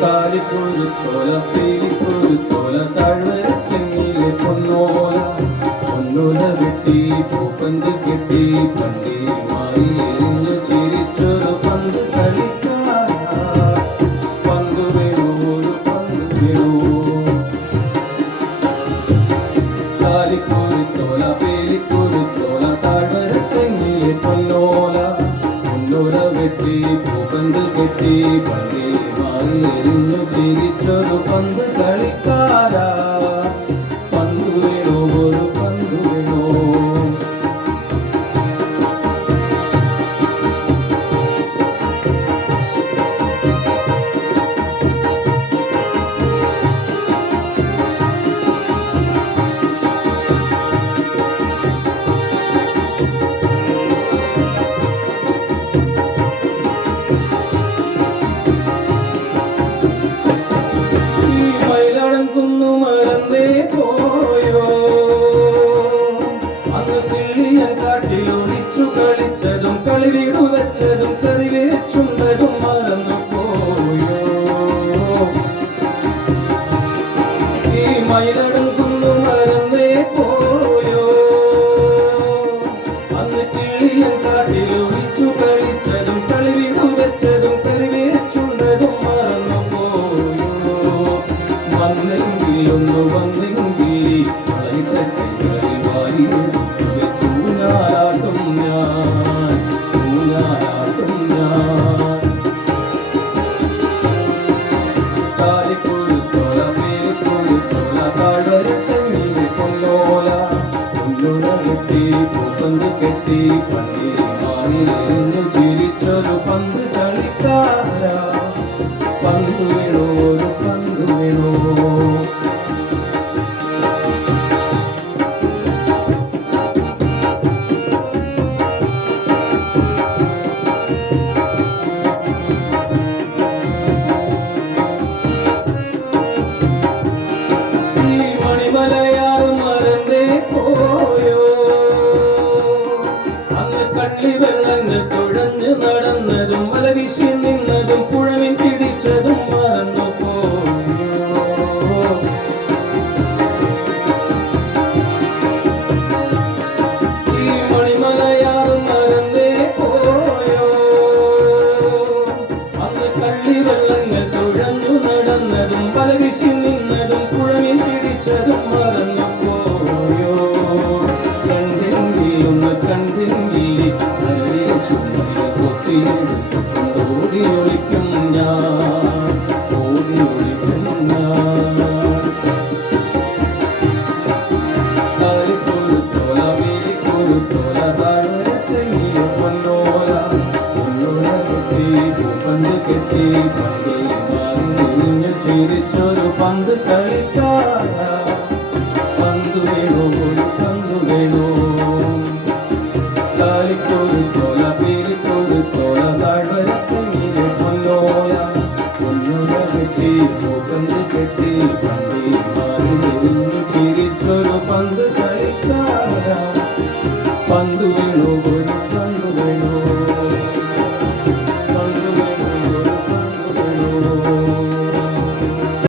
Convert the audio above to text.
താലിക്കൊരുത്തോല പീലിക്കൊരുത്തോല താഴ്വരത്തെങ്ങിലെ പൊന്നോല പൊന്നോല വെട്ടി പൂപ്പന്ത് കെട്ടി പണ്ടിയുമായി എറിഞ്ഞു ചിരിച്ചൊരു പന്ത് കളിക്കാര പന്ത് വീണു ഒരു പന്ത് വീണു താലിക്കൊരുത്തോല പീലിക്കൊരുത്തോല താഴ്വരത്തെങ്ങിലെ പൊന്നോല പൊന്നോല വെട്ടി പൂപ്പന്ത് കെട്ടി എറിഞ്ഞു ചിരിച്ചൊരു പന്ത് കളിക്കാര പന്ത് വീണു ഒരു പന്ത് വീണു മറന്നേ പോയോ അന്ന് കിളിയൻ കാട്ടിലൊളിച്ചു കളിച്ചതും കളിവീടു വെച്ചതും കറിവേച്ചുണ്ടതും മറന്നു പോയോ ഈ മയിലടങ്ങുന്നു മറന്നേ പോയോ അന്ന് കിളിയൻ കാട്ടിലൊളിച്ചു കളിച്ചതും കളിവീടു വെച്ചതും കറിവേച്ചുണ്ടതും മറന്നു പോയോ വന്നെങ്കിലൊന്നു വന്നെങ്കിലി വളയിട്ട കൈകളിൽ വാരിയെടുത്ത് ചൂഞ്ഞാലാട്ടും ഞാൻ ചൂഞ്ഞാലാട്ടും ഞാൻ താലിക്കൊരുത്തോല പേരിക്കൊരുത്തോല താഴ്വരത്തെങ്ങിലെ പൊന്നോല പൊന്നോല കെട്ടി പൂപ്പന്ത് കെട്ടി പണ്ടിയുമായി എറിഞ്ഞു ചിരിച്ചൊരു പന്ത് കളിക്കാര പന്ത് വീണു ഒരു പന്ത് വീണു വെള്ളങ്ങൾ തുഴഞ്ഞു നടന്നതും വലവിശി നിന്നതും പുഴവിൽ പിടിച്ചതും മറന്നു പോയോ ഈ മണിമലയാറ് മറന്നേ പോയോ അന്ന് കള്ളി വെള്ളങ്ങൾ തുഴഞ്ഞു നടന്നതും വലവിശി നിന്നതും പുഴവിൽ പിടിച്ചതും മറന്നു പോയോ കണ്ടെങ്കിലൊന്ന് കണ്ടെങ്കിലി ഓടി ഒളിക്കും ഞാൻ ഓടി ഒളിക്കും ഞാൻ താലിക്കൊരുത്തോല പീലിക്കൊരുത്തോല താഴ്വരത്തെങ്ങിലെ പൊന്നോല പൊന്നോല കെട്ടി പൂപ്പന്ത് കെട്ടി പണ്ടിയുമായി എറിഞ്ഞു ചിരിച്ചൊരു പന്ത് കളിക്കാര പന്ത് വീണു ഒരു പന്ത് വീണു താലിക്കൊരുത്തോല പീലിക്കൊരുത്തോല താഴ്വരത്തെങ്ങിലെ പൊന്നോല പൊന്നോല കെട്ടി പൂപ്പന്ത് കെട്ടി പണ്ടിയുമായി എറിഞ്ഞു